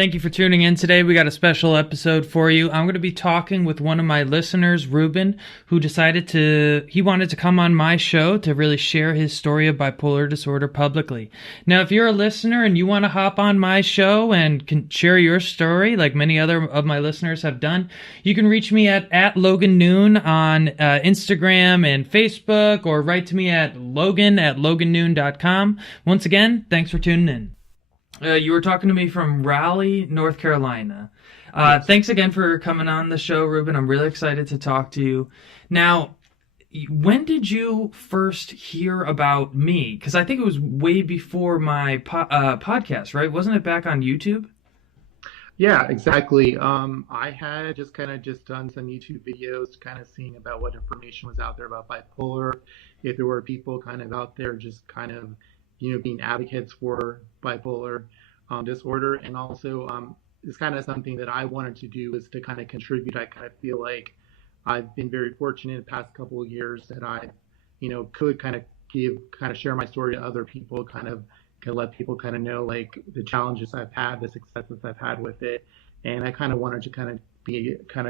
Thank you for tuning in today. We got a special episode for you. I'm going to be talking with one of my listeners, Ruben, who he wanted to come on my show to really share his story of bipolar disorder publicly. Now, if you're a listener and you want to hop on my show and can share your story, like many other of my listeners have done, you can reach me at Logan Noon on Instagram and Facebook, or write to me at logan@logannoon.com. Once again, thanks for tuning in. You were talking to me from Raleigh, North Carolina. Yes. Thanks again for coming on the show, Ruben. I'm really excited to talk to you. Now, when did you first hear about me? Because I think it was way before my podcast, right? Wasn't it back on YouTube? Yeah, exactly. I had just done some YouTube videos, kind of seeing about what information was out there about bipolar, if there were people kind of out there just kind of, being advocates for bipolar disorder. And also, it's kind of something that I wanted to do, is to kind of contribute. I kind of feel like I've been very fortunate in the past couple of years that I, could kind of share my story to other people, can let people kind of know like the challenges I've had, the successes I've had with it. And I kind of wanted to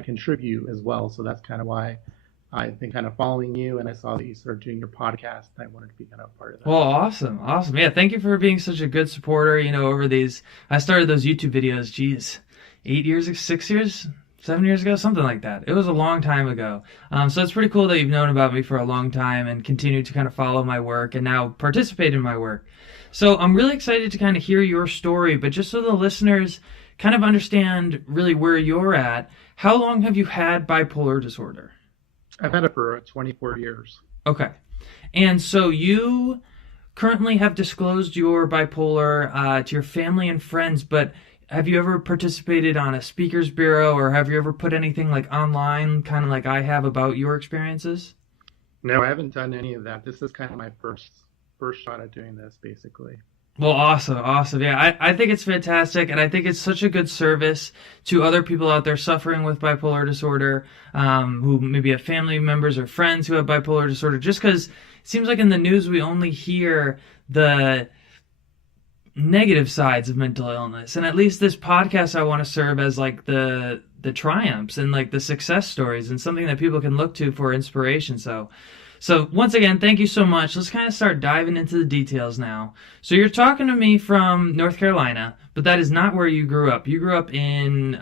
contribute as well. So that's kind of why I've been kind of following you, and I saw that you started doing your podcast, and I wanted to be kind of a part of that. Well, awesome. Yeah, thank you for being such a good supporter. I started those YouTube videos, 6 years, 7 years ago, something like that. It was a long time ago. So it's pretty cool that you've known about me for a long time and continue to kind of follow my work and now participate in my work. So I'm really excited to kind of hear your story, but just so the listeners kind of understand really where you're at, how long have you had bipolar disorder? I've had it for 24 years. Okay. And so you currently have disclosed your bipolar to your family and friends, but have you ever participated on a speakers bureau, or have you ever put anything like online, kind of like I have, about your experiences? No, I haven't done any of that. This is kind of my first shot at doing this, basically. Well, awesome. Yeah, I think it's fantastic, and I think it's such a good service to other people out there suffering with bipolar disorder, who maybe have family members or friends who have bipolar disorder, just because it seems like in the news we only hear the negative sides of mental illness. And at least this podcast, I want to serve as like the triumphs and like the success stories, and something that people can look to for inspiration. So once again, thank you so much. Let's kind of start diving into the details now. So you're talking to me from North Carolina, but that is not where you grew up. You grew up in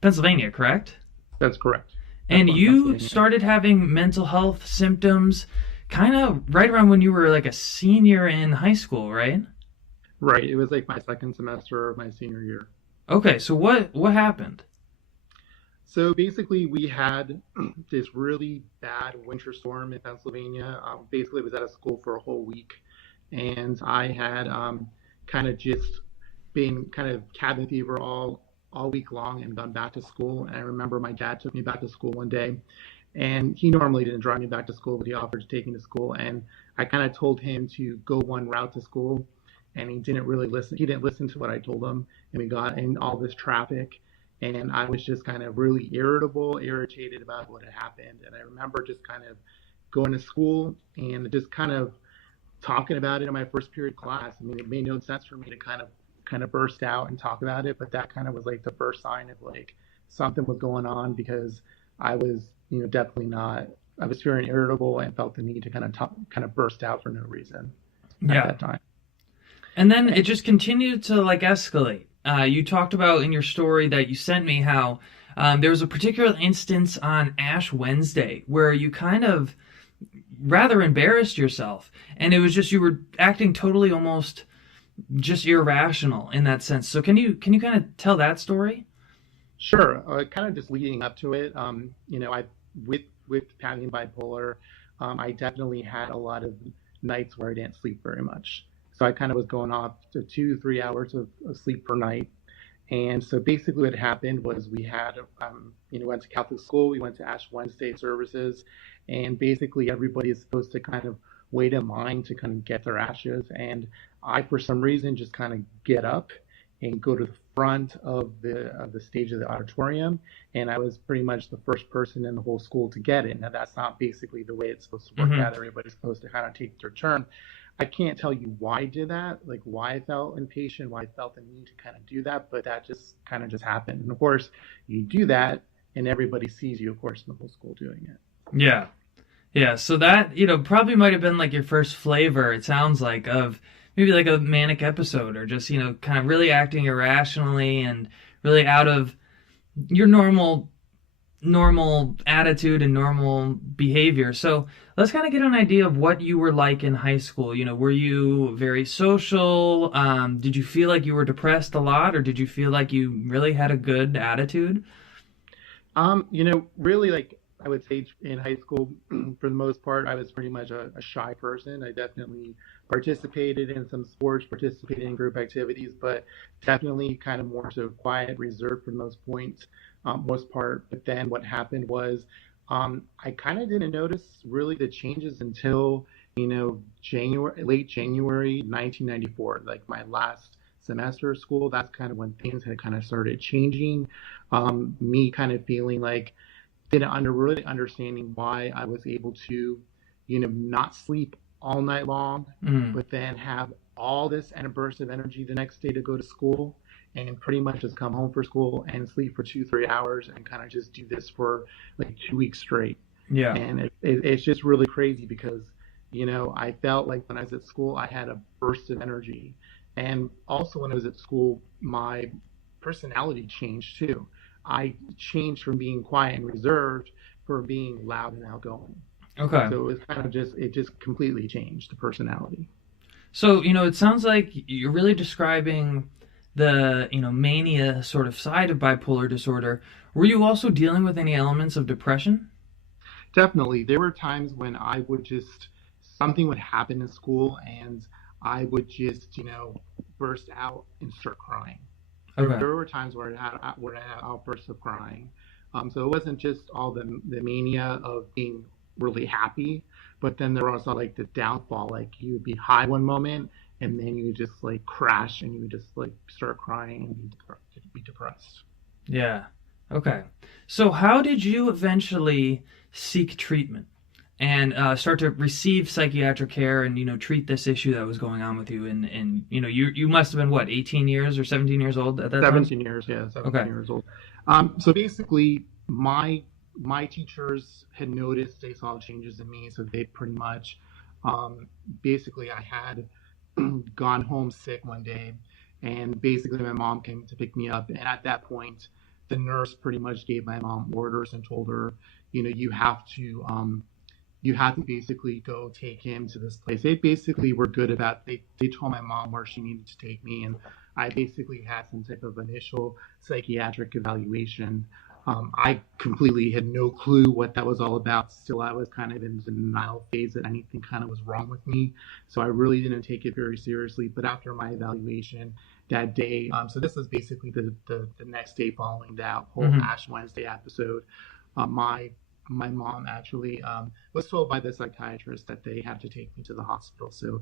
Pennsylvania, correct? That's correct. And you started having mental health symptoms kind of right around when you were like a senior in high school, right? Right. It was like my second semester of my senior year. Okay, so what happened? So basically, we had this really bad winter storm in Pennsylvania. Basically, I was out of school for a whole week, and I had kind of just been kind of cabin fever all week long and gone back to school. And I remember my dad took me back to school one day, and he normally didn't drive me back to school, but he offered to take me to school. And I kind of told him to go one route to school, and he didn't really listen. He didn't listen to what I told him, and we got in all this traffic. And I was just kind of really irritated about what had happened. And I remember just kind of going to school and just kind of talking about it in my first period class. I mean, it made no sense for me to kind of burst out and talk about it, but that kind of was like the first sign of like something was going on, because I was, definitely not. I was feeling irritable and felt the need to kind of burst out for no reason at that time. And then it just continued to like escalate. You talked about in your story that you sent me how there was a particular instance on Ash Wednesday where you kind of rather embarrassed yourself, and it was just you were acting totally almost just irrational in that sense. So can you kind of tell that story? Sure. Kind of just leading up to it, with having bipolar, I definitely had a lot of nights where I didn't sleep very much. So I kind of was going off to 2-3 hours of sleep per night. And so basically what happened was we had, went to Catholic school, we went to Ash Wednesday services, and basically everybody is supposed to kind of wait in line to kind of get their ashes. And I, for some reason, just kind of get up and go to the front of the stage of the auditorium. And I was pretty much the first person in the whole school to get it. Now, that's not basically the way it's supposed to work out. Everybody's supposed to kind of take their turn. I can't tell you why I did that, like why I felt impatient, why I felt the need to kind of do that, but that just kind of just happened. And of course, you do that, and everybody sees you, of course, in the whole school doing it. Yeah. Yeah, so that, probably might have been like your first flavor, it sounds like, of maybe like a manic episode or just, kind of really acting irrationally and really out of your normal attitude and normal behavior. So let's kind of get an idea of what you were like in high school. Were you very social? Did you feel like you were depressed a lot, or did you feel like you really had a good attitude? Really, like I would say in high school, for the most part, I was pretty much a shy person. I definitely participated in some sports, participated in group activities, but definitely kind of more so quiet, reserved for the most part. But then what happened was, I kind of didn't notice really the changes until, late January 1994, like my last semester of school. That's kind of when things had kind of started changing. Me kind of feeling like didn't really understanding why I was able to, not sleep all night long, Mm. but then have all this and a burst of energy the next day to go to school and pretty much just come home for school and sleep for 2, 3 hours and kind of just do this for like 2 weeks straight. Yeah. And it's just really crazy because, I felt like when I was at school, I had a burst of energy. And also when I was at school, my personality changed too. I changed from being quiet and reserved for being loud and outgoing. Okay. So it was kind of it just completely changed the personality. So, it sounds like you're really describing the, mania sort of side of bipolar disorder. Were you also dealing with any elements of depression? Definitely. There were times when something would happen in school and I would just, burst out and start crying. Okay. There were times where I had outbursts of crying. So it wasn't just all the mania of being really happy, but then there was also like the downfall. Like you would be high one moment, and then you would just like crash, and you would just like start crying and be depressed. Yeah. Okay. So how did you eventually seek treatment and start to receive psychiatric care and, treat this issue that was going on with you? And you must have been, what, 18 years or 17 years old at that time? 17 years, yeah, 17 Okay. years old. So basically, my teachers had noticed they saw changes in me, so they pretty much, basically, I had gone home sick one day, and basically my mom came to pick me up, and at that point, the nurse pretty much gave my mom orders and told her, you have to basically go take him to this place. They basically were good about they told my mom where she needed to take me, and I basically had some type of initial psychiatric evaluation. I completely had no clue what that was all about. Still, I was kind of in the denial phase that anything kind of was wrong with me. So I really didn't take it very seriously. But after my evaluation that day, so this was basically the next day following that whole Mm-hmm. Ash Wednesday episode, my mom actually was told by the psychiatrist that they had to take me to the hospital. So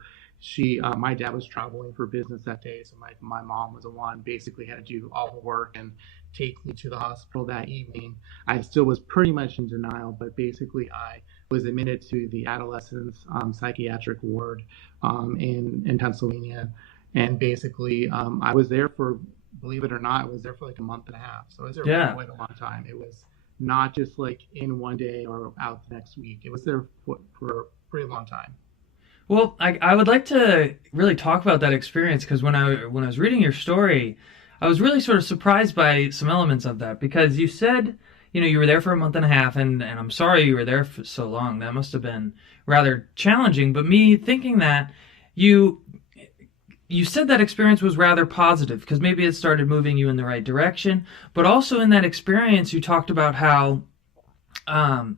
my dad was traveling for business that day, so my mom was the one basically had to do all the work and take me to the hospital that evening. I still was pretty much in denial, but basically I was admitted to the adolescents psychiatric ward in Pennsylvania, and basically I was there for, believe it or not, I was there for like a month and a half. So I was there for Yeah. quite a long time. It was not just like in one day or out the next week. It was there for a pretty long time. Well, I would like to really talk about that experience because when I was reading your story, I was really sort of surprised by some elements of that because you said, you were there for a month and a half, and I'm sorry you were there for so long. That must have been rather challenging. But me thinking that you you said that experience was rather positive because maybe it started moving you in the right direction, but also in that experience you talked about how um,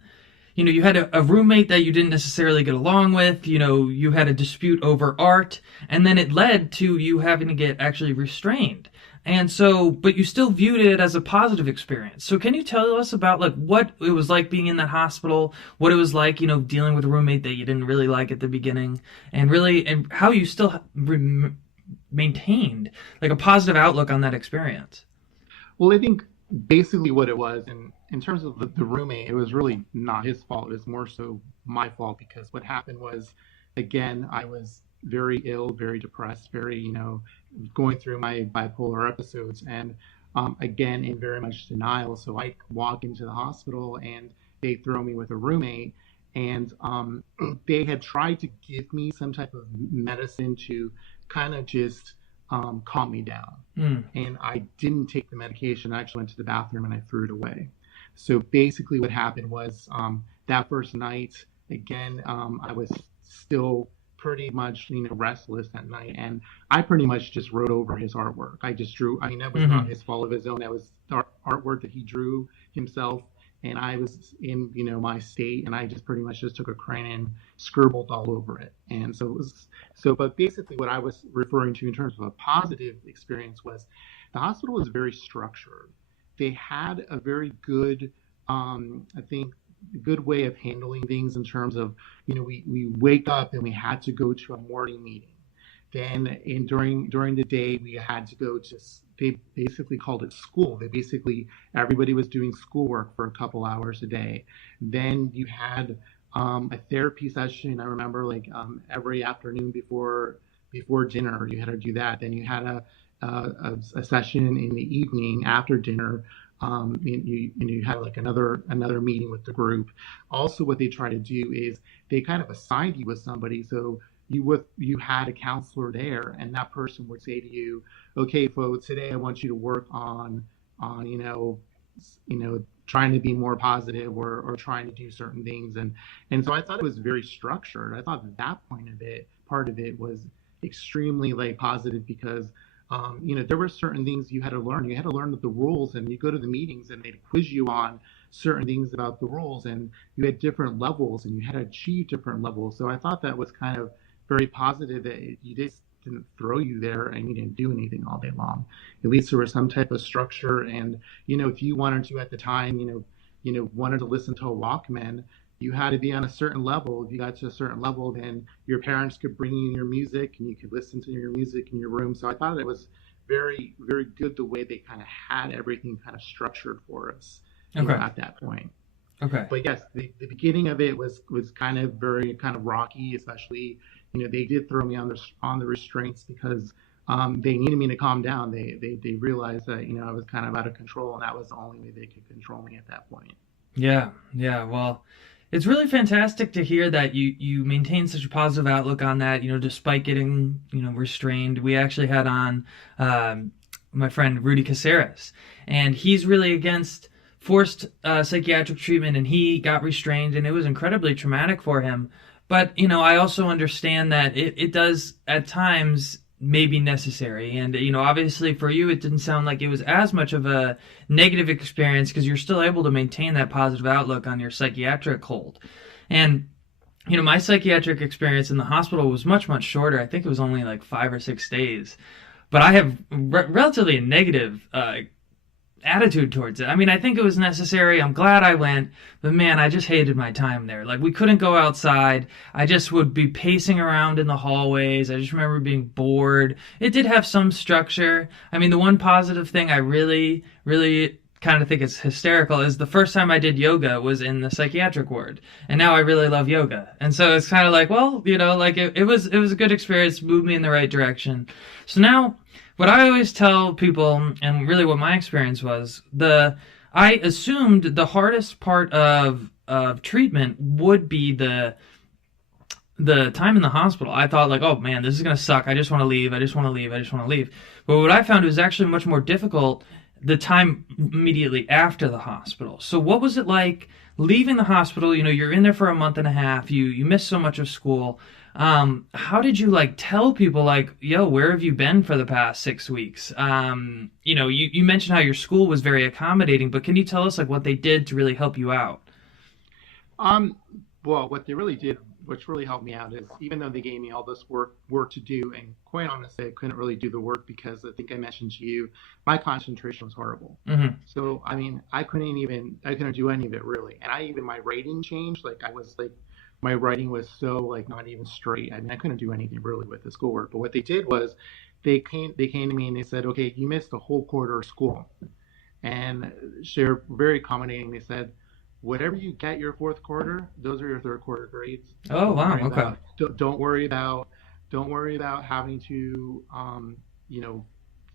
you had a roommate that you didn't necessarily get along with. You had a dispute over art, and then it led to you having to get actually restrained. And so, but you still viewed it as a positive experience. So can you tell us about like what it was like being in that hospital, what it was like, dealing with a roommate that you didn't really like at the beginning, and how you still maintained like a positive outlook on that experience? Well, I think basically what it was, and in terms of the roommate, it was really not his fault. It was more so my fault because what happened was, again, I was very ill, very depressed, very, going through my bipolar episodes, and again, in very much denial. So I walk into the hospital and they throw me with a roommate, and they had tried to give me some type of medicine to kind of just calm me down. Mm. And I didn't take the medication. I actually went to the bathroom and I threw it away. So basically, what happened was that first night, again, I was still pretty much, restless at night, and I pretty much just wrote over his artwork. I just drew. I mean, that was not Hmm. his fault of his own. That was artwork that he drew himself, and I was in, my state, and I just pretty much just took a crayon and scribbled all over it. And so it was so. But basically, what I was referring to in terms of a positive experience was the hospital was very structured. They had a very good, I think, good way of handling things in terms of, we wake up and we had to go to a morning meeting. Then during the day we had to go to, they basically called it school. They basically, everybody was doing schoolwork for a couple hours a day. Then you had a therapy session. I remember, like, every afternoon before dinner you had to do that. Then you had a session in the evening after dinner. And you had like another meeting with the group. Also, what they try to do is they kind of assigned you with somebody. So you had a counselor there, and that person would say to you, "Okay, folks, today I want you to work on trying to be more positive, or trying to do certain things." And so I thought it was very structured. I thought that part of it was extremely, like, positive, because there were certain things you had to learn. You had to learn the rules, and you go to the meetings and they'd quiz you on certain things about the rules, and you had different levels and you had to achieve different levels. So I thought that was kind of very positive, that you just didn't throw you there and you didn't do anything all day long. At least there was some type of structure. And if you wanted to at the time, wanted to listen to a Walkman, you had to be on a certain level. If you got to a certain level, then your parents could bring you your music and you could listen to your music in your room. So I thought it was very, very good the way they kind of had everything kind of structured for us, Okay. at that point. Okay. But yes, the beginning of it was kind of very kind of rocky, especially, they did throw me on the restraints because they needed me to calm down. They realized that, I was kind of out of control, and that was the only way they could control me at that point. Yeah. Yeah. Well, it's really fantastic to hear that you maintain such a positive outlook on that, despite getting, restrained. We actually had on my friend Rudy Caceres, and he's really against forced psychiatric treatment, and he got restrained, and it was incredibly traumatic for him. But, I also understand that it does at times may be necessary. And, obviously for you, it didn't sound like it was as much of a negative experience because you're still able to maintain that positive outlook on your psychiatric hold. And, my psychiatric experience in the hospital was much, much shorter. I think it was only like 5 or 6 days. But I have relatively a negative attitude towards it. I mean, I think it was necessary. I'm glad I went, but man, I just hated my time there. Like, we couldn't go outside. I just would be pacing around in the hallways. I just remember being bored. It did have some structure. I mean, the one positive thing I really, really kind of think is hysterical is the first time I did yoga was in the psychiatric ward, and now I really love yoga. And so it's kind of like, well, like it was a good experience, moved me in the right direction. So now, what I always tell people, and really what my experience was, I assumed the hardest part of treatment would be the time in the hospital. I thought, like, oh man, this is gonna suck. I just want to leave. I just want to leave. I just want to leave. But what I found was actually much more difficult the time immediately after the hospital. So what was it like leaving the hospital? You're in there for a month and a half. You miss so much of school. How did you tell people yo, where have you been for the past 6 weeks? You mentioned how your school was very accommodating, but can you tell us what they did to really help you out? Um, well, what they really did, which really helped me out, is even though they gave me all this work to do, and quite honestly, I couldn't really do the work because I think I mentioned to you, my concentration was horrible. Mm-hmm. So I mean, I couldn't do any of it really, and my writing changed. My writing was so not even straight. I mean, I couldn't do anything really with the schoolwork. But what they did was they came to me and they said, okay, you missed a whole quarter of school, and they're very accommodating. They said, whatever you get your fourth quarter, those are your third quarter grades. Oh, Don't wow. worry Okay. about don't worry about don't worry about having to, you know,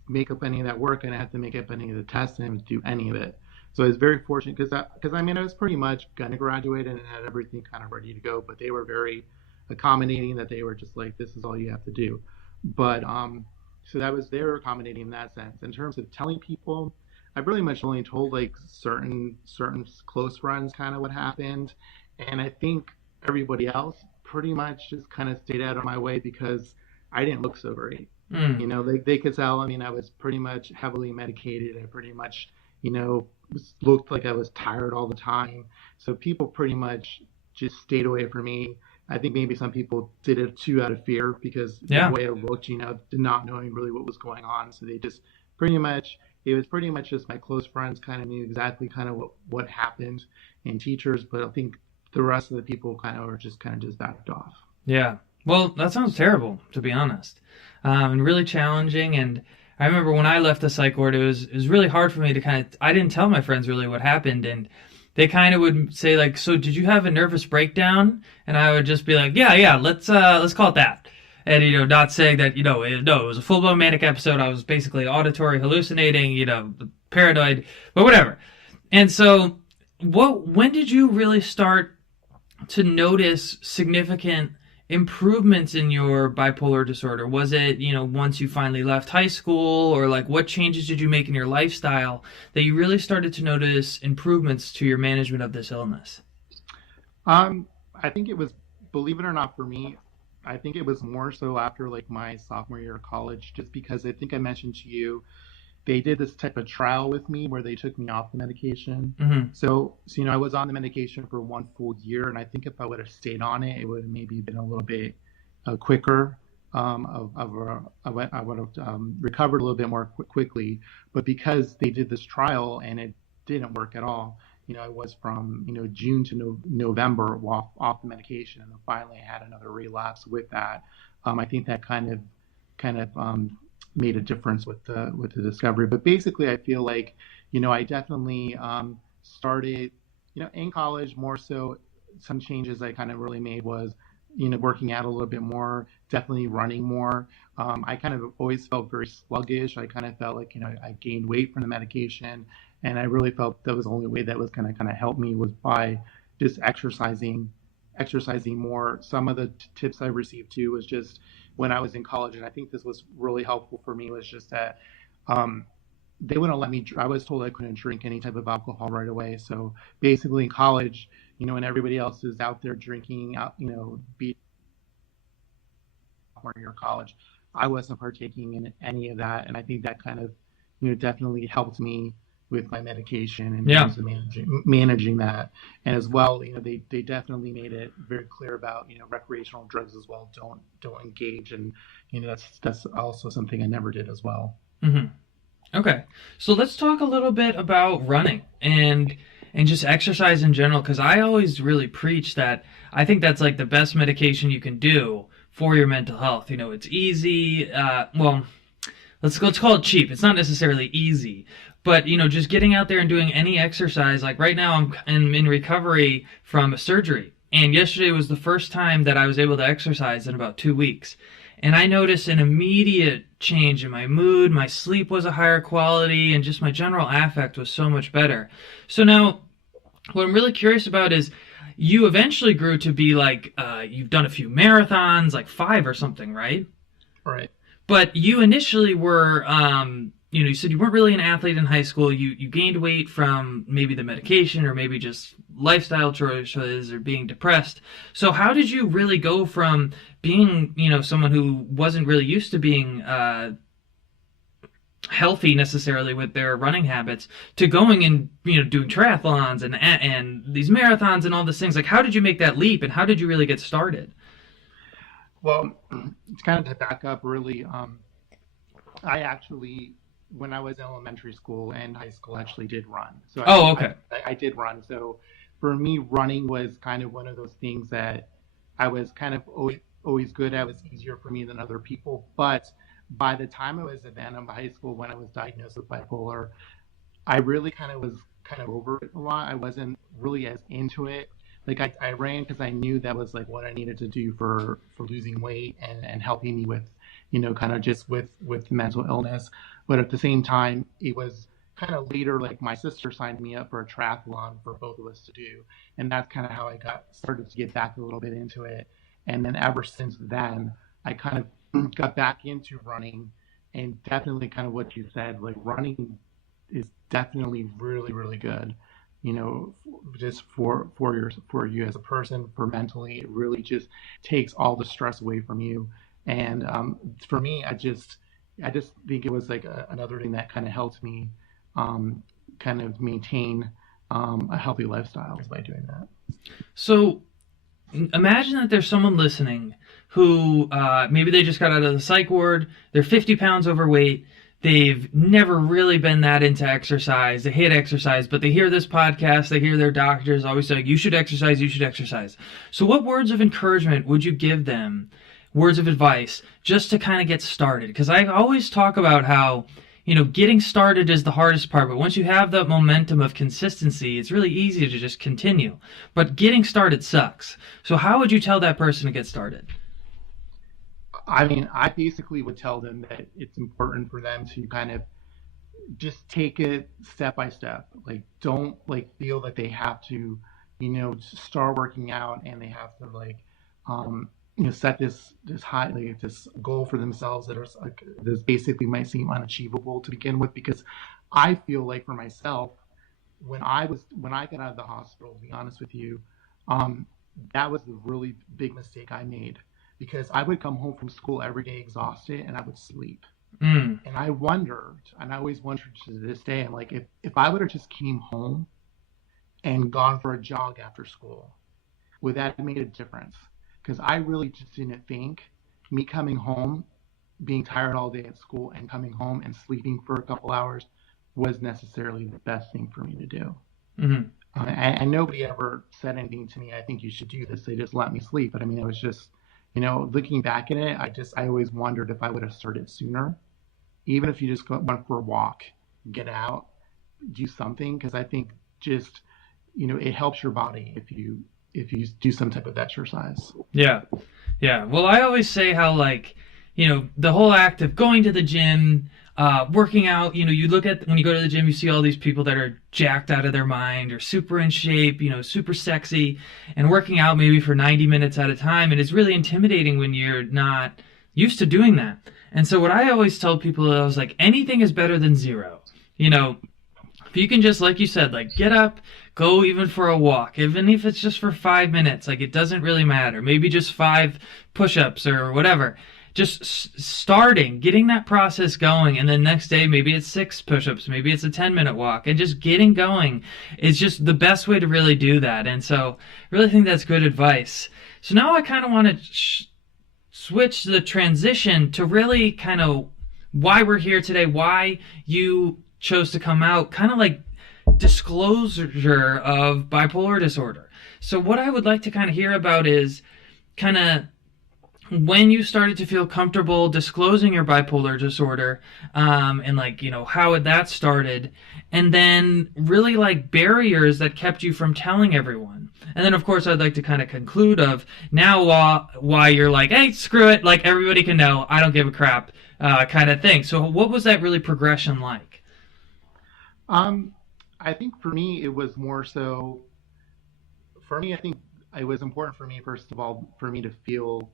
make up any of that work. I didn't have to make up any of the tests. I didn't have to do any of it. So I was very fortunate because I mean, I was pretty much going to graduate and had everything kind of ready to go, but they were very accommodating that they were just like, this is all you have to do. But so that was, they were accommodating in that sense. In terms of telling people, I pretty much only told like certain close friends kind of what happened, and I think everybody else pretty much just kind of stayed out of my way because I didn't look so great. Mm. You know, they could tell. I mean, I was pretty much heavily medicated. I pretty much, you know, looked like I was tired all the time. So people pretty much just stayed away from me. I think maybe some people did it too out of fear because the Yeah. way I looked, you know, not knowing really what was going on. So they just pretty much, it was pretty much just my close friends kind of knew exactly kind of what happened, and teachers. But I think the rest of the people kind of were just kind of just backed off. Yeah. Well, that sounds terrible, to be honest, and really challenging. And I remember when I left the psych ward, it was really hard for me to kind of. I didn't tell my friends really what happened, and they kind of would say like, "So did you have a nervous breakdown?" And I would just be like, "Yeah, yeah, let's call it that." And not saying that no, it was a full blown manic episode. I was basically auditory hallucinating, paranoid, but whatever. And so, when did you really start to notice significant improvements in your bipolar disorder? Was it, once you finally left high school, or like what changes did you make in your lifestyle that you really started to notice improvements to your management of this illness? I think it was, believe it or not, for me, I think it was more so after like my sophomore year of college, just because I think I mentioned to you, they did this type of trial with me where they took me off the medication. Mm-hmm. So I was on the medication for 1 full year, and I think if I would have stayed on it, it would have maybe been a little bit quicker. I would have recovered a little bit more quickly. But because they did this trial and it didn't work at all, I was from June to November off the medication, and then finally I had another relapse with that. I think that kind of made a difference with the discovery. But basically, I feel like I definitely started in college more so. Some changes I kind of really made was working out a little bit more, definitely running more. I kind of always felt very sluggish. I kind of felt like I gained weight from the medication, and I really felt that was the only way that was going to kind of help me was by just exercising more. Some of the tips I received too was just when I was in college, and I think this was really helpful for me, was just that they wouldn't let me. I was told I couldn't drink any type of alcohol right away. So basically, in college, when everybody else is out there drinking, be or your college, I wasn't partaking in any of that, and I think that kind of definitely helped me with my medication in Yeah. terms of managing that. And as well, they definitely made it very clear about recreational drugs as well. Don't engage, and that's also something I never did as well. Mm-hmm. Okay, so let's talk a little bit about running and just exercise in general, because I always really preach that I think that's like the best medication you can do for your mental health. It's easy. Well, let's call it cheap. It's not necessarily easy, but just getting out there and doing any exercise. Like right now, I'm in recovery from a surgery, and yesterday was the first time that I was able to exercise in about 2 weeks. And I noticed an immediate change in my mood. My sleep was a higher quality, and just my general affect was so much better. So now, what I'm really curious about is you eventually grew to be like, you've done a few marathons, like 5 or something, right? Right. But you initially were, you said you weren't really an athlete in high school. You gained weight from maybe the medication or maybe just lifestyle choices or being depressed. So how did you really go from being, someone who wasn't really used to being healthy necessarily with their running habits to going and, doing triathlons and these marathons and all these things? Like, how did you make that leap, and how did you really get started? Well, it's kind of to back up really. I actually, when I was in elementary school and high school, actually did run. So Okay. I did run. So for me, running was kind of one of those things that I was kind of always good at. It was easier for me than other people. But by the time I was at the end of high school, when I was diagnosed with bipolar, I really was kind of over it a lot. I wasn't really as into it. like I ran because I knew that was like what I needed to do for losing weight and helping me with, kind of just with mental illness. But at the same time, it was kind of later, like my sister signed me up for a triathlon for both of us to do, and that's kind of how I got started to get back a little bit into it. And then ever since then, I kind of got back into running, and definitely kind of what you said, like running is definitely really really good, just for you as a person, for mentally. It really just takes all the stress away from you. And for me, I just think it was like another thing that kind of helped me kind of maintain a healthy lifestyle by doing that. So imagine that there's someone listening who maybe they just got out of the psych ward, they're 50 pounds overweight, they've never really been that into exercise, they hate exercise, but they hear this podcast, they hear their doctors always saying, you should exercise, you should exercise. So what words of encouragement would you give them, words of advice, just to kind of get started? Because I always talk about how, getting started is the hardest part, but once you have that momentum of consistency, it's really easy to just continue. But getting started sucks. So how would you tell that person to get started? I mean, I basically would tell them that it's important for them to kind of just take it step by step. Like, don't like feel that they have to, start working out and they have to like, set this high, like this goal for themselves that are like this basically might seem unachievable to begin with. Because I feel like for myself, when I got out of the hospital, to be honest with you, that was the really big mistake I made, because I would come home from school every day exhausted and I would sleep. Mm. And I wondered, and I always wondered to this day, I'm like, if I would have just came home and gone for a jog after school, would that have made a difference? Because I really just didn't think me coming home, being tired all day at school, and coming home and sleeping for a couple hours was necessarily the best thing for me to do. Mm-hmm. And nobody ever said anything to me, I think you should do this. They just let me sleep. But I mean, it was just, looking back at it, I always wondered if I would have started sooner, even if you just went for a walk, get out, do something. Because I think just, it helps your body if you do some type of exercise. Yeah. Yeah. Well, I always say how, like, the whole act of going to the gym, working out, you look at, when you go to the gym, you see all these people that are jacked out of their mind or super in shape, super sexy, and working out maybe for 90 minutes at a time. And it's really intimidating when you're not used to doing that. And so what I always tell people, I was like, anything is better than zero. If you can just, like you said, like get up, go even for a walk, even if it's just for 5 minutes, like it doesn't really matter. Maybe just 5 push-ups or whatever. Just starting, getting that process going, and then next day maybe it's 6 push-ups, maybe it's a 10-minute walk, and just getting going is just the best way to really do that. And so I really think that's good advice. So now I kind of want to switch the transition to really kind of why we're here today, why you chose to come out, kind of like disclosure of bipolar disorder. So what I would like to kind of hear about is kind of when you started to feel comfortable disclosing your bipolar disorder, and like, how that started, and then really like barriers that kept you from telling everyone. And then of course I'd like to kind of conclude of now why you're like, hey, screw it, like everybody can know, I don't give a crap, kind of thing. So what was that really progression like? I think for me, it was more so, for me, I think it was important for me, first of all, for me to feel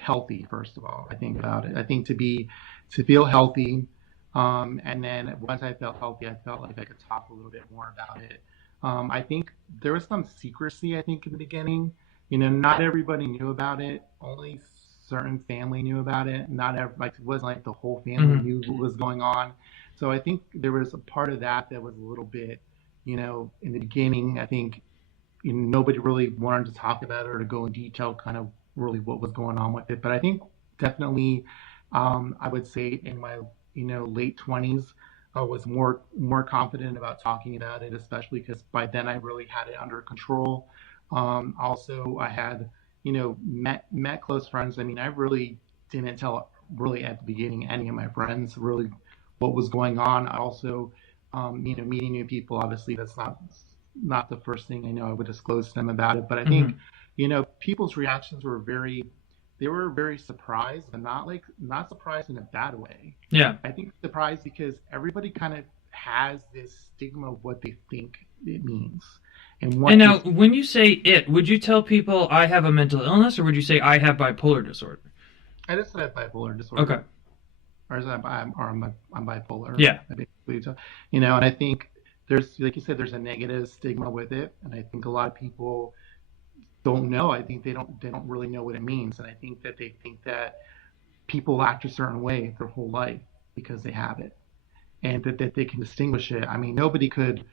healthy. First of all, I think about it. I think to feel healthy, and then once I felt healthy, I felt like I could talk a little bit more about it. I think there was some secrecy. I think in the beginning, not everybody knew about it. Only certain family knew about it. Not every, like it wasn't like the whole family Mm-hmm. knew what was going on. So I think there was a part of that was a little bit, in the beginning. I think nobody really wanted to talk about it or to go in detail, kind of really what was going on with it. But I think definitely, I would say in my late 20s, I was more confident about talking about it, especially because by then I really had it under control. Also, I had met close friends. I mean, I really didn't tell really at the beginning any of my friends really what was going on. I also, meeting new people. Obviously, that's not not the first thing I know I would disclose to them about it. But I think, Hmm. people's reactions were they were very surprised, but not surprised in a bad way. Yeah. I think surprised because everybody kind of has this stigma of what they think it means and And what now, this. when you say it, would you tell people I have a mental illness, or would you say I have bipolar disorder? I just said bipolar Okay. disorder, or is that I'm bipolar. Yeah. I basically, and I think there's, like you said, there's a negative stigma with it, and I think a lot of people don't know. I think they don't really know what it means, and I think that they think that people act a certain way their whole life because they have it, and that they can distinguish it. I mean, nobody could,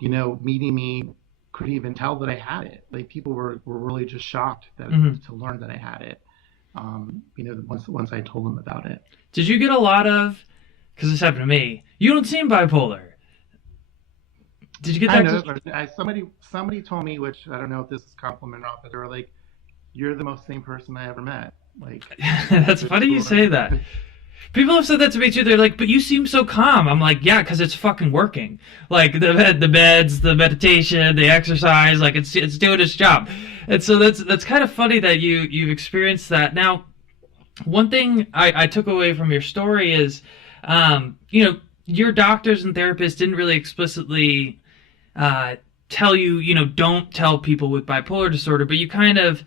meeting me could even tell that I had it. Like people were really just shocked that Hmm. to learn that I had it. Once I told them about it. Did you get a lot of? Because this happened to me. You don't seem bipolar. Did you get I that? know, but somebody told me, which I don't know if this is a compliment or not, but they were like, "You're the most sane person I ever met." Like, That's this funny you say that. People have said that to me too. They're like, "But you seem so calm." I'm like, "Yeah, because it's fucking working. Like the meds, the meditation, the exercise. Like it's doing its job." And so that's kind of funny that you've experienced that. Now, one thing I took away from your story is, your doctors and therapists didn't really explicitly uh, tell you, don't tell people with bipolar disorder, but you kind of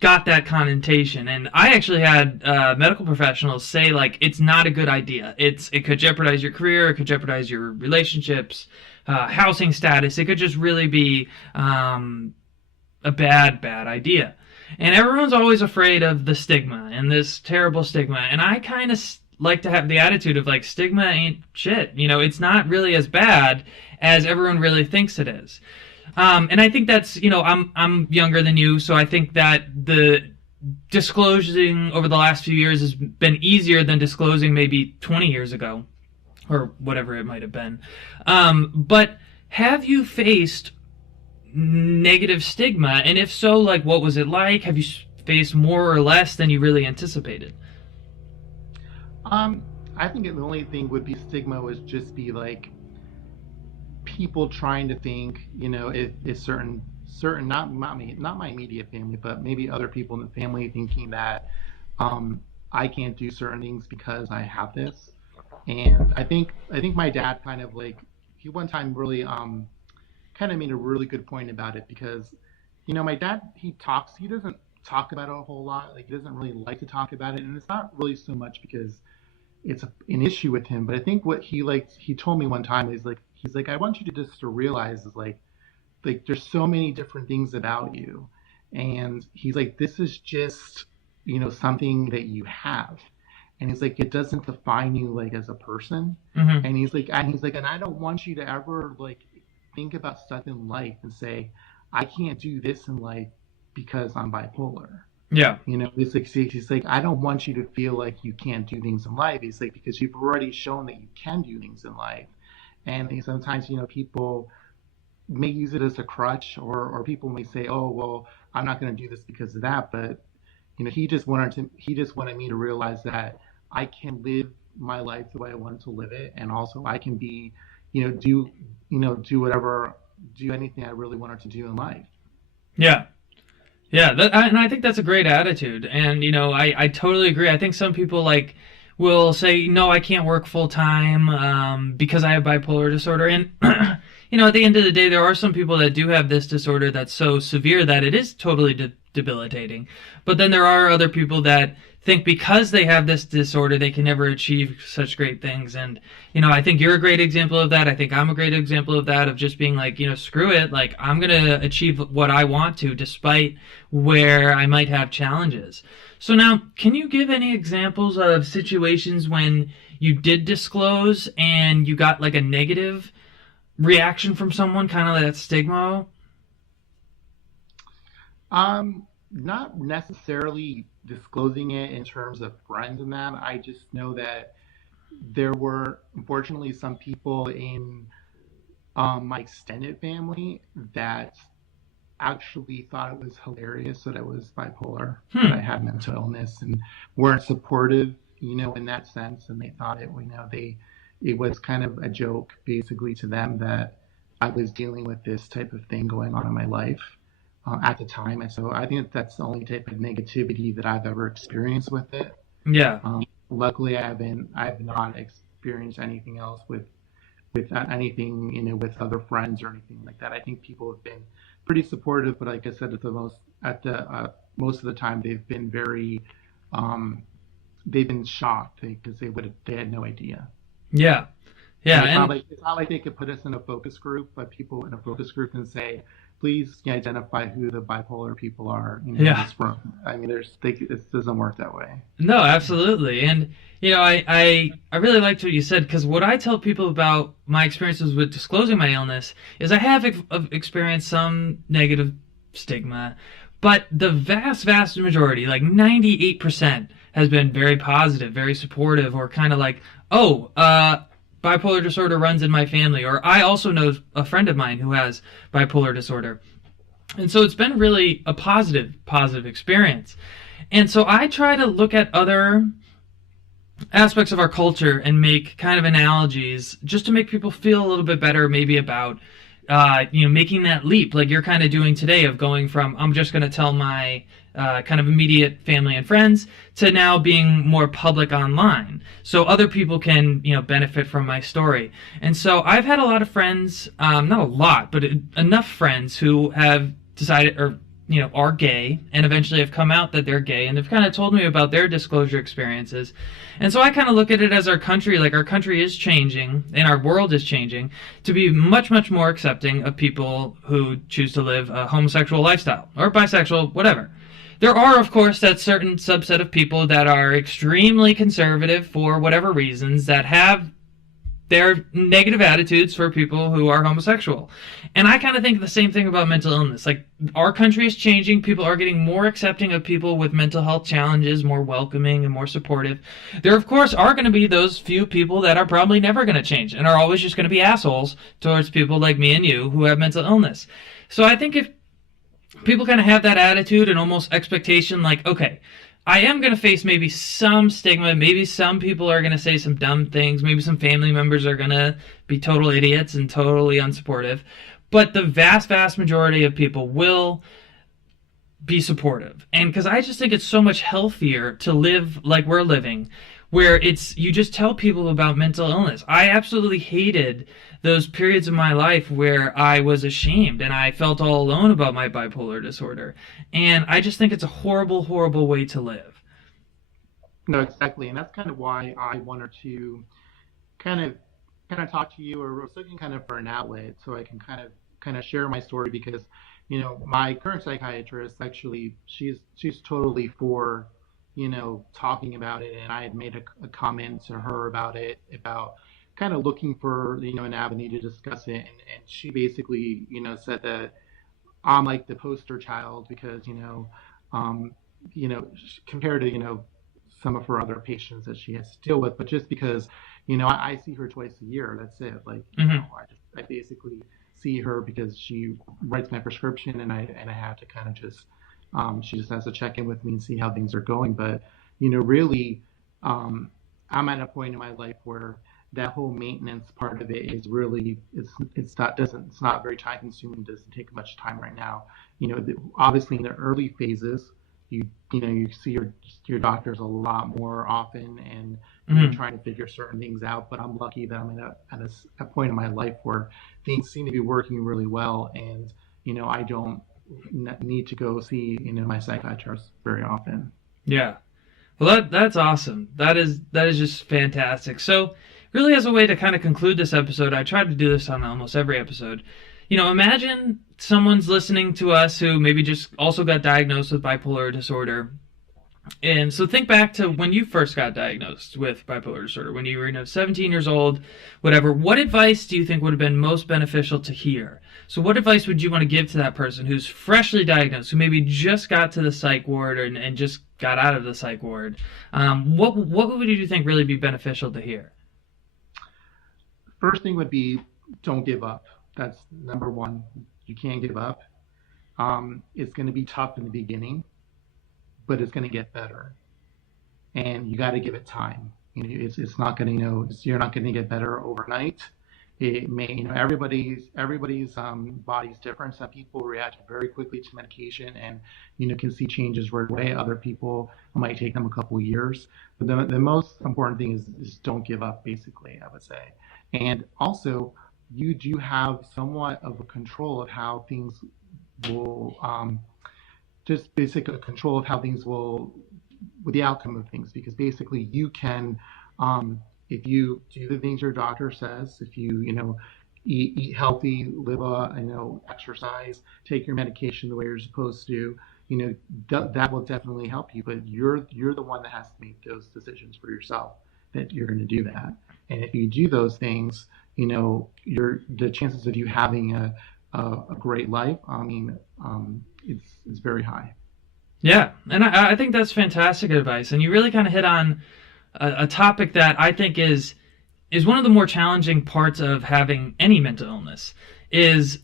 got that connotation. And I actually had medical professionals say like it's not a good idea. It could jeopardize your career, it could jeopardize your relationships, housing status. It could just really be a bad idea. And everyone's always afraid of the stigma and this terrible stigma. And I kind of like to have the attitude of like stigma ain't shit. It's not really as bad as everyone really thinks it is. And I think that's, I'm younger than you, so I think that the disclosing over the last few years has been easier than disclosing maybe 20 years ago or whatever it might have been. But have you faced negative stigma? And if so, like, what was it like? Have you faced more or less than you really anticipated? um, I think the only thing would be stigma would just be like people trying to think, if certain not my immediate family, but maybe other people in the family thinking that I can't do certain things because I have this. And I think my dad kind of like he one time really kind of made a really good point about it because my dad he doesn't talk about it a whole lot, like he doesn't really like to talk about it, and it's not really so much because it's an issue with him, but I think what he told me one time is like he's like I want you to just to realize is like there's so many different things about you, and he's like this is just something that you have, and he's like it doesn't define you like as a person, Hmm. and I don't want you to ever like think about stuff in life and say I can't do this in life because I'm bipolar. Yeah. He's like, I don't want you to feel like you can't do things in life. He's like, because you've already shown that you can do things in life. And sometimes, people may use it as a crutch, or people may say, oh, well, I'm not going to do this because of that. But, he just wanted me to realize that I can live my life the way I want to live it. And also I can be, do whatever, do anything I really wanted to do in life. Yeah. Yeah, and I think that's a great attitude. And, I totally agree. I think some people like will say, no, I can't work full time because I have bipolar disorder. And, at the end of the day, there are some people that do have this disorder that's so severe that it is totally debilitating. But then there are other people that think because they have this disorder, they can never achieve such great things. And, I think you're a great example of that. I think I'm a great example of that, of just being like, screw it. Like, I'm going to achieve what I want to, despite where I might have challenges. So now, can you give any examples of situations when you did disclose and you got like a negative reaction from someone, kind of like that stigma? Not necessarily disclosing it in terms of friends and that. I just know that there were unfortunately some people in my extended family that actually thought it was hilarious that I was bipolar, that I Hmm. had mental illness, and weren't supportive, in that sense. And they thought it was kind of a joke, basically, to them that I was dealing with this type of thing going on in my life at the time. And so I think that's the only type of negativity that I've ever experienced with it. Yeah. Luckily, I've not experienced anything else with anything, with other friends or anything like that. I think people have been pretty supportive, but like I said, at the most of the time um, they've been shocked because they had no idea. Yeah. Yeah. And And it's not like they could put us in a focus group, but people in a focus group can say, please identify who the bipolar people are, in yeah. this room. I mean, it doesn't work that way. No, absolutely. And I really liked what you said, because what I tell people about my experiences with disclosing my illness is I have experienced some negative stigma, but the vast majority, like 98%, has been very positive, very supportive, or kind of like, oh, bipolar disorder runs in my family, or I also know a friend of mine who has bipolar disorder. And so it's been really a positive experience. And so I try to look at other aspects of our culture and make kind of analogies just to make people feel a little bit better, maybe about making that leap like you're kind of doing today, of going from I'm just going to tell my kind of immediate family and friends to now being more public online, so other people can benefit from my story. And so I've had a lot of friends, not a lot, but enough friends who have decided, or are gay, and eventually have come out that they're gay, and they've kind of told me about their disclosure experiences. And so I kind of look at it as our country is changing, and our world is changing to be much more accepting of people who choose to live a homosexual lifestyle, or bisexual, whatever. There are, of course, that certain subset of people that are extremely conservative for whatever reasons, that have their negative attitudes for people who are homosexual. And I kind of think the same thing about mental illness. Like, our country is changing. People are getting more accepting of people with mental health challenges, more welcoming and more supportive. There, of course, are going to be those few people that are probably never going to change and are always just going to be assholes towards people like me and you who have mental illness. So I think if people kind of have that attitude and almost expectation, like, okay, I am going to face maybe some stigma. Maybe some people are going to say some dumb things. Maybe some family members are going to be total idiots and totally unsupportive. But the vast majority of people will be supportive. And because I just think it's so much healthier to live like we're living, where you just tell people about mental illness. I absolutely hated those periods of my life where I was ashamed and I felt all alone about my bipolar disorder. And I just think it's a horrible way to live. No, exactly, and that's kind of why I wanted to kind of talk to you, or was looking kind of for an outlet so I can kind of share my story, because my current psychiatrist, actually, she's totally for talking about it, and I had made a comment to her about it, about kind of looking for an avenue to discuss it, and she basically said that I'm like the poster child, because um, compared to some of her other patients that she has to deal with, but just because I see her twice a year, that's it. Like Mm-hmm. I basically see her because she writes my prescription, and I have to kind of just she just has to check in with me and see how things are going. But really, I'm at a point in my life where that whole maintenance part of it is really it's not very time consuming. Doesn't take much time right now. Obviously in the early phases, you see your doctors a lot more often, and you're Mm-hmm. trying to figure certain things out. But I'm lucky that I'm at a point in my life where things seem to be working really well, and I don't need to go see my psychiatrist very often. Yeah. Well, that's awesome. That is just fantastic. So, really, as a way to kind of conclude this episode, I tried to do this on almost every episode. Imagine someone's listening to us who maybe just also got diagnosed with bipolar disorder. And so think back to when you first got diagnosed with bipolar disorder, when you were 17 years old, whatever. What advice do you think would have been most beneficial to hear? So what advice would you want to give to that person who's freshly diagnosed, who maybe just got to the psych ward and just got out of the psych ward? What would you think really be beneficial to hear? First thing would be, don't give up. That's number one. You can't give up. It's going to be tough in the beginning, but it's going to get better, and you got to give it time. It's not going to you're not going to get better overnight. it may, everybody's body's different. Some people react very quickly to medication and can see changes right away. Other people, it might take them a couple of years. But the most important thing is don't give up, basically, I would say. And also, you do have somewhat of a control of how things will, just basic control of how things will, with the outcome of things, because basically you can, if you do the things your doctor says, if you eat healthy, live exercise, take your medication the way you're supposed to, that will definitely help you. But you're the one that has to make those decisions for yourself, that you're going to do that. And if you do those things, the chances of you having a great life, it's very high. Yeah, and I think that's fantastic advice. And you really kind of hit on a topic that I think is one of the more challenging parts of having any mental illness is,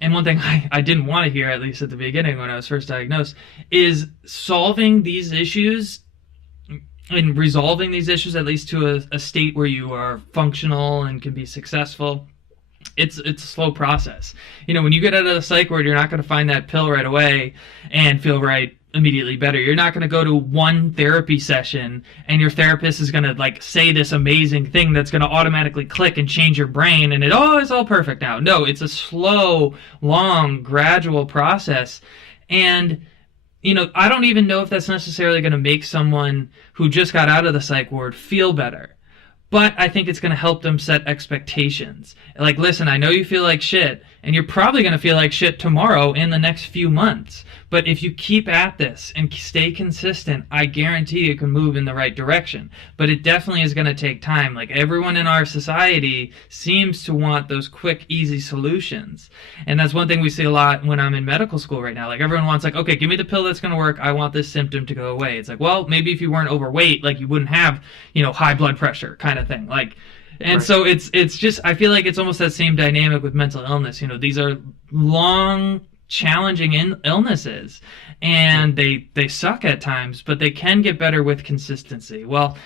and one thing I didn't want to hear, at least at the beginning when I was first diagnosed, is solving these issues and resolving these issues, at least to a state where you are functional and can be successful. It's a slow process. When you get out of the psych ward, you're not going to find that pill right away and feel right immediately better. You're not going to go to one therapy session and your therapist is going to say this amazing thing that's going to automatically click and change your brain and it's all perfect now. No, it's a slow, long, gradual process. And I don't even know if that's necessarily going to make someone who just got out of the psych ward feel better. But I think it's going to help them set expectations. Listen, I know you feel like shit, and you're probably going to feel like shit tomorrow in the next few months. But if you keep at this and stay consistent, I guarantee you can move in the right direction. But it definitely is going to take time. Everyone in our society seems to want those quick, easy solutions. And that's one thing we see a lot when I'm in medical school right now. Everyone wants okay, give me the pill that's going to work. I want this symptom to go away. It's well, maybe if you weren't overweight, you wouldn't have, high blood pressure kind of thing. And right. So it's just, I feel like it's almost that same dynamic with mental illness. These are long, challenging illnesses, and they suck at times, but they can get better with consistency. Well,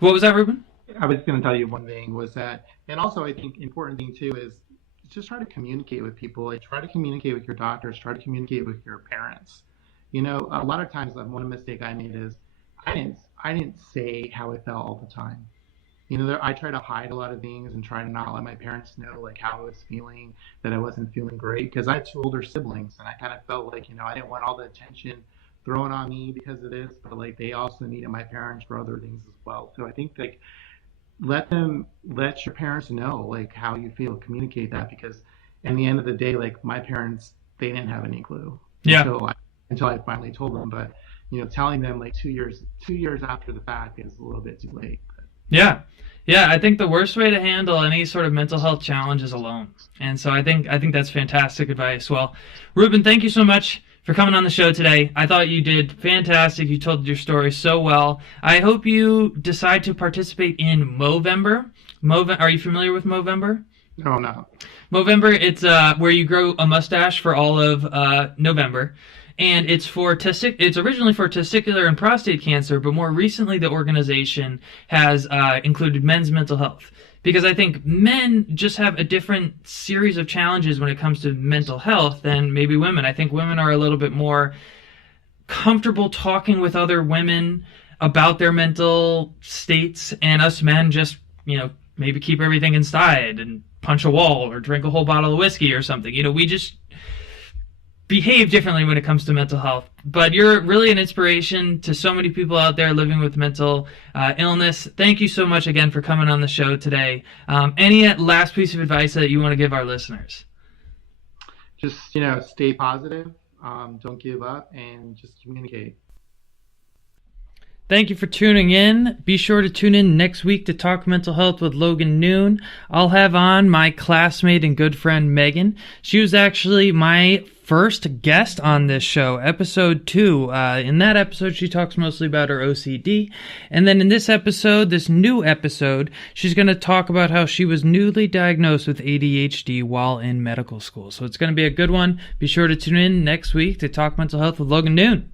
what was that, Ruben? I was going to tell you one thing was that, and also I think important thing too is just try to communicate with people. Try to communicate with your doctors. Try to communicate with your parents. A lot of times one mistake I made is I didn't say how I felt all the time. I try to hide a lot of things and try to not let my parents know how I was feeling, that I wasn't feeling great, because I have two older siblings and I kind of felt I didn't want all the attention thrown on me because of this, but they also needed my parents for other things as well. So I think let your parents know how you feel, communicate that, because in the end of the day, my parents, they didn't have any clue. Yeah. Until I finally told them, but telling them 2 years after the fact is a little bit too late. Yeah. Yeah, I think the worst way to handle any sort of mental health challenge is alone. And so I think that's fantastic advice. Well, Ruben, thank you so much for coming on the show today. I thought you did fantastic. You told your story so well. I hope you decide to participate in Movember. Are you familiar with Movember? No, I'm not. Movember, it's where you grow a mustache for all of November. And it's originally for testicular and prostate cancer, but more recently the organization has included men's mental health. Because I think men just have a different series of challenges when it comes to mental health than maybe women. I think women are a little bit more comfortable talking with other women about their mental states, and us men just, maybe keep everything inside and punch a wall or drink a whole bottle of whiskey or something. We just behave differently when it comes to mental health. But you're really an inspiration to so many people out there living with mental illness. Thank you so much again for coming on the show today. Any last piece of advice that you want to give our listeners? Just, stay positive, don't give up, and just communicate. Thank you for tuning in. Be sure to tune in next week to talk mental health with Logan Noon. I'll have on my classmate and good friend Megan. She was actually my first guest on this show, episode 2. In that episode, she talks mostly about her OCD. And then in this new episode, she's going to talk about how she was newly diagnosed with ADHD while in medical school. So it's going to be a good one. Be sure to tune in next week to talk mental health with Logan Noon.